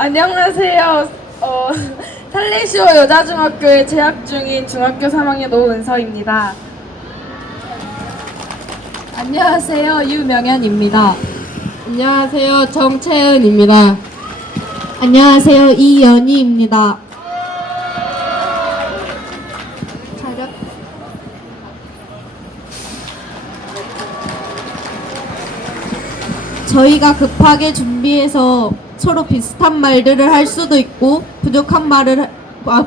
안녕하세요. 살레시오 여자중학교에 재학 중인 중학교 3학년 노은서입니다. 안녕하세요. 유명현입니다. 안녕하세요. 정채은입니다. 안녕하세요. 이연희입니다. 저희가 급하게 준비해서 서로 비슷한 말들을 할 수도 있고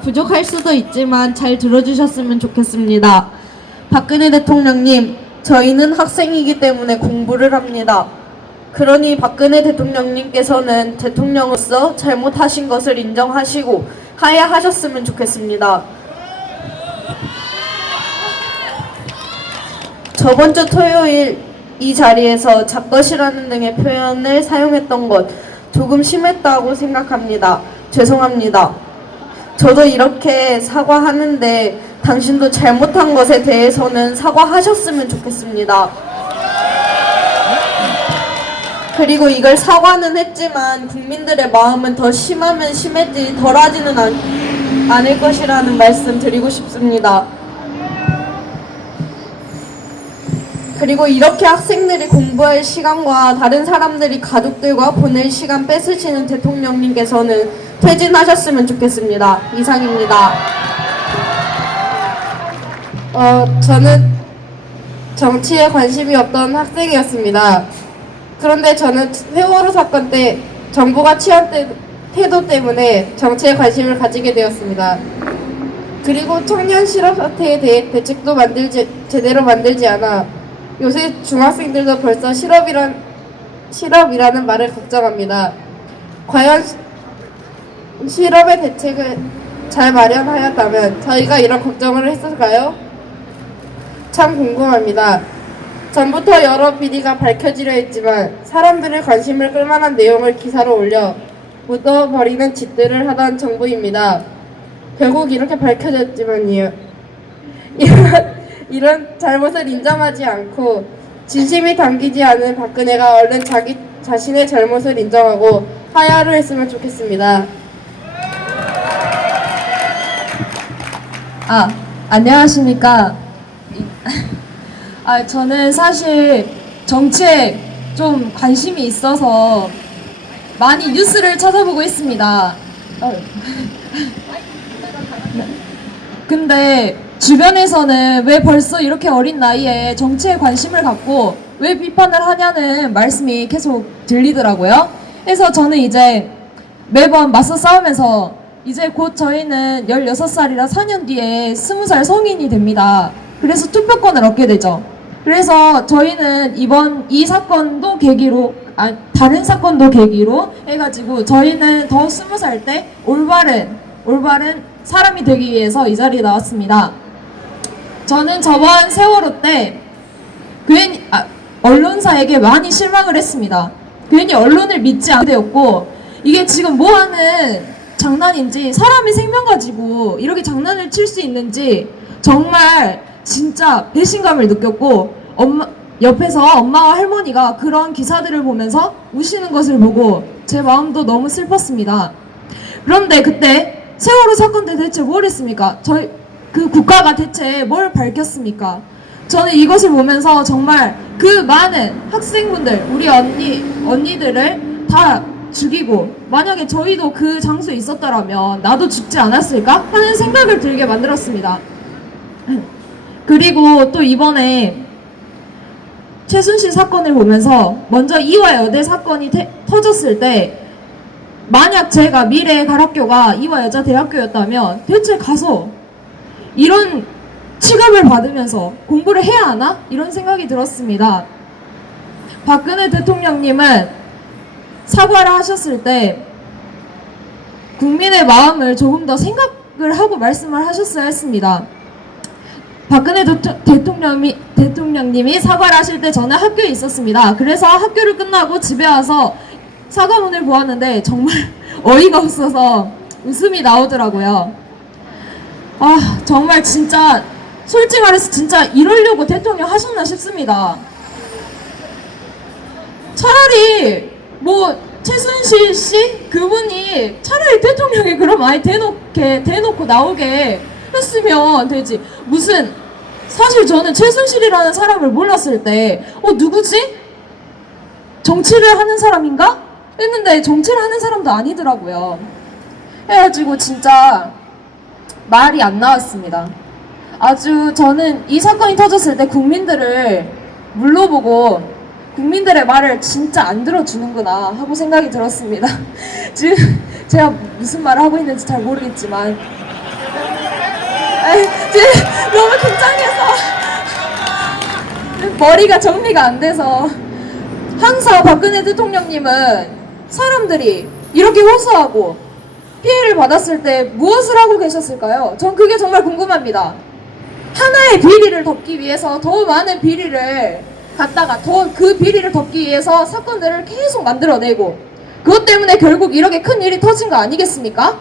부족할 수도 있지만 잘 들어주셨으면 좋겠습니다. 박근혜 대통령님, 저희는 학생이기 때문에 공부를 합니다. 그러니 박근혜 대통령님께서는 대통령으로서 잘못하신 것을 인정하시고 하야하셨으면 좋겠습니다. 저번 주 토요일 이 자리에서 잡것이라는 등의 표현을 사용했던 것 조금 심했다고 생각합니다. 죄송합니다. 저도 이렇게 사과하는데 당신도 잘못한 것에 대해서는 사과하셨으면 좋겠습니다. 그리고 이걸 사과는 했지만 국민들의 마음은 더 심하면 심했지 덜하지는 않을 것이라는 말씀 드리고 싶습니다. 그리고 이렇게 학생들이 공부할 시간과 다른 사람들이 가족들과 보낼 시간 뺏으시는 대통령님께서는 퇴진하셨으면 좋겠습니다. 이상입니다. 저는 정치에 관심이 없던 학생이었습니다. 그런데 저는 세월호 사건 때 정부가 취한 태도 때문에 정치에 관심을 가지게 되었습니다. 그리고 청년 실업 사태에 대해 대책도 제대로 만들지 않아 요새 중학생들도 벌써 실업이라는 말을 걱정합니다. 과연 실업의 대책을 잘 마련하였다면 저희가 이런 걱정을 했을까요? 참 궁금합니다. 전부터 여러 비리가 밝혀지려 했지만 사람들의 관심을 끌만한 내용을 기사로 올려 묻어버리는 짓들을 하던 정부입니다. 결국 이렇게 밝혀졌지만요. 이런 잘못을 인정하지 않고 진심이 담기지 않은 박근혜가 얼른 자기 자신의 잘못을 인정하고 하야를 했으면 좋겠습니다. 안녕하십니까. 저는 사실 정치에 좀 관심이 있어서 많이 뉴스를 찾아보고 있습니다. 근데 주변에서는 왜 벌써 이렇게 어린 나이에 정치에 관심을 갖고 왜 비판을 하냐는 말씀이 계속 들리더라고요. 그래서 저는 이제 매번 맞서 싸우면서 이제 곧 저희는 16살이라 4년 뒤에 20살 성인이 됩니다. 그래서 투표권을 얻게 되죠. 그래서 저희는 이번 이 사건도 계기로 다른 사건도 계기로 해가지고 저희는 더 20살 때 올바른 사람이 되기 위해서 이 자리에 나왔습니다. 저는 저번 세월호 때 괜히 언론사에게 많이 실망을 했습니다. 괜히 언론을 믿지 않게 되었고 이게 지금 뭐하는 장난인지 사람의 생명 가지고 이렇게 장난을 칠 수 있는지 정말 진짜 배신감을 느꼈고 옆에서 엄마와 할머니가 그런 기사들을 보면서 우시는 것을 보고 제 마음도 너무 슬펐습니다. 그런데 그때 세월호 사건 때 대체 뭘 했습니까? 그 국가가 대체 뭘 밝혔습니까? 저는 이것을 보면서 정말 그 많은 학생분들, 우리 언니들을 다 죽이고 만약에 저희도 그 장소에 있었더라면 나도 죽지 않았을까? 하는 생각을 들게 만들었습니다. 그리고 또 이번에 최순실 사건을 보면서 먼저 이화여대 사건이 터졌을 때 만약 제가 미래에 갈 학교가 이화여자대학교였다면 대체 가서 이런 취급을 받으면서 공부를 해야 하나? 이런 생각이 들었습니다. 박근혜 대통령님은 사과를 하셨을 때 국민의 마음을 조금 더 생각을 하고 말씀을 하셨어야 했습니다. 박근혜 대통령님이 사과를 하실 때 저는 학교에 있었습니다. 그래서 학교를 끝나고 집에 와서 사과문을 보았는데 정말 어이가 없어서 웃음이 나오더라고요. 정말 진짜 솔직히 말해서 진짜 이러려고 대통령 하셨나 싶습니다. 차라리 뭐 최순실 씨 그분이 아니 차라리 대통령이 그럼 아예 대놓고 나오게 했으면 되지. 무슨 사실 저는 최순실이라는 사람을 몰랐을 때 누구지? 정치를 하는 사람인가? 했는데 정치를 하는 사람도 아니더라고요. 해가지고 진짜 말이 안 나왔습니다. 아주 저는 이 사건이 터졌을 때 국민들을 물러보고 국민들의 말을 진짜 안 들어주는구나 하고 생각이 들었습니다. 지금 제가 무슨 말을 하고 있는지 잘 모르겠지만 지금 너무 긴장해서 머리가 정리가 안 돼서 항상 박근혜 대통령님은 사람들이 이렇게 호소하고 피해를 받았을 때 무엇을 하고 계셨을까요? 전 그게 정말 궁금합니다. 하나의 비리를 덮기 위해서 더 많은 비리를 갖다가 더 그 비리를 덮기 위해서 사건들을 계속 만들어내고 그것 때문에 결국 이렇게 큰 일이 터진 거 아니겠습니까?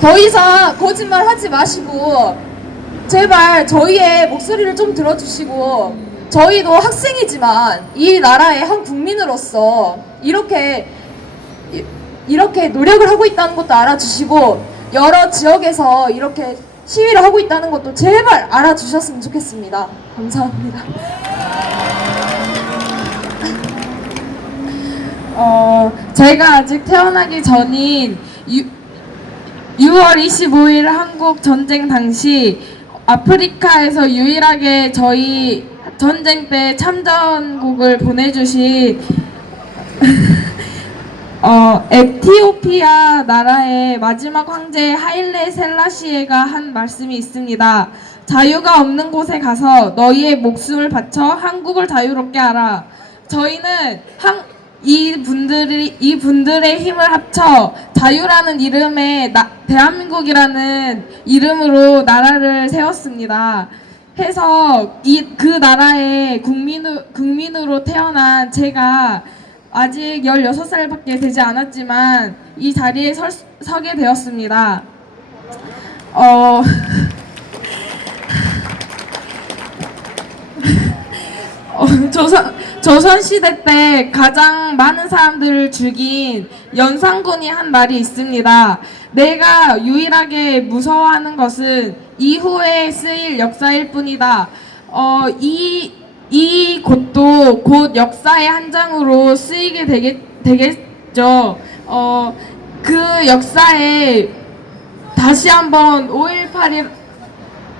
더 이상 거짓말 하지 마시고 제발 저희의 목소리를 좀 들어주시고 저희도 학생이지만 이 나라의 한 국민으로서 이렇게 노력을 하고 있다는 것도 알아주시고 여러 지역에서 이렇게 시위를 하고 있다는 것도 제발 알아주셨으면 좋겠습니다. 감사합니다. 제가 아직 태어나기 전인 6월 25일 한국 전쟁 당시 아프리카에서 유일하게 저희 전쟁 때 참전국을 보내주신 에티오피아 나라의 마지막 황제 하일레 셀라시에가 한 말씀이 있습니다. 자유가 없는 곳에 가서 너희의 목숨을 바쳐 한국을 자유롭게 하라. 저희는 이분들의 힘을 합쳐 자유라는 이름의 대한민국이라는 이름으로 나라를 세웠습니다. 해서 그 나라의 국민으로 태어난 제가 아직 16살밖에 되지 않았지만 이 자리에 서게 되었습니다. 조선시대 때 가장 많은 사람들을 죽인 연산군이 한 말이 있습니다. 내가 유일하게 무서워하는 것은 이후에 쓰일 역사일 뿐이다. 이 곳도 곧 역사의 한 장으로 쓰이게 되겠죠. 그 역사에 다시 한번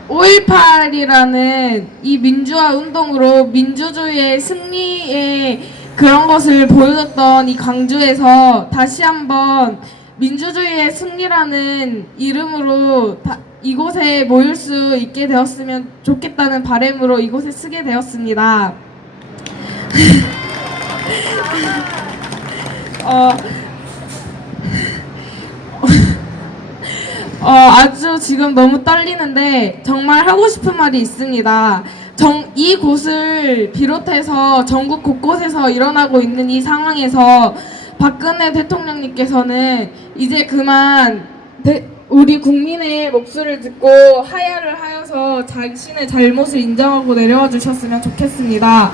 5.18이라는 이 민주화 운동으로 민주주의의 승리의 그런 것을 보여줬던 이 광주에서 다시 한번 민주주의의 승리라는 이름으로 이곳에 모일 수 있게 되었으면 좋겠다는 바람으로 이곳에 쓰게 되었습니다. 아주 지금 너무 떨리는데 정말 하고 싶은 말이 있습니다. 이 곳을 비롯해서 전국 곳곳에서 일어나고 있는 이 상황에서 박근혜 대통령님께서는 이제 그만 우리 국민의 목소리를 듣고 하야를 하여서 자신의 잘못을 인정하고 내려와 주셨으면 좋겠습니다.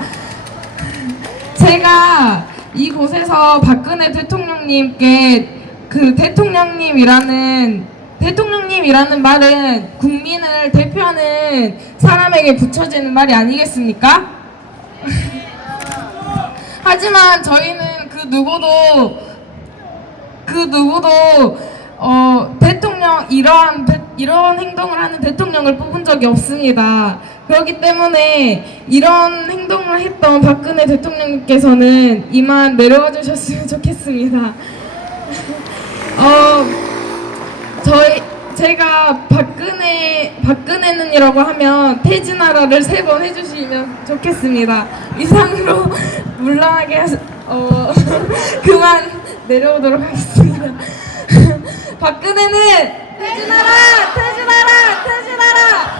제가 이곳에서 박근혜 대통령님께 그 대통령님이라는 말은 국민을 대표하는 사람에게 붙여지는 말이 아니겠습니까? 하지만 저희는 그 누구도 대통령 이런 행동을 하는 대통령을 뽑은 적이 없습니다. 그렇기 때문에 이런 행동을 했던 박근혜 대통령님께서는 이만 내려와 주셨으면 좋겠습니다. 제가 박근혜는이라고 하면 태진나라를 3번 해주시면 좋겠습니다. 이상으로 물러나게 그만 내려오도록 하겠습니다. 박근혜는 태진나라! 태진나라! 태진나라!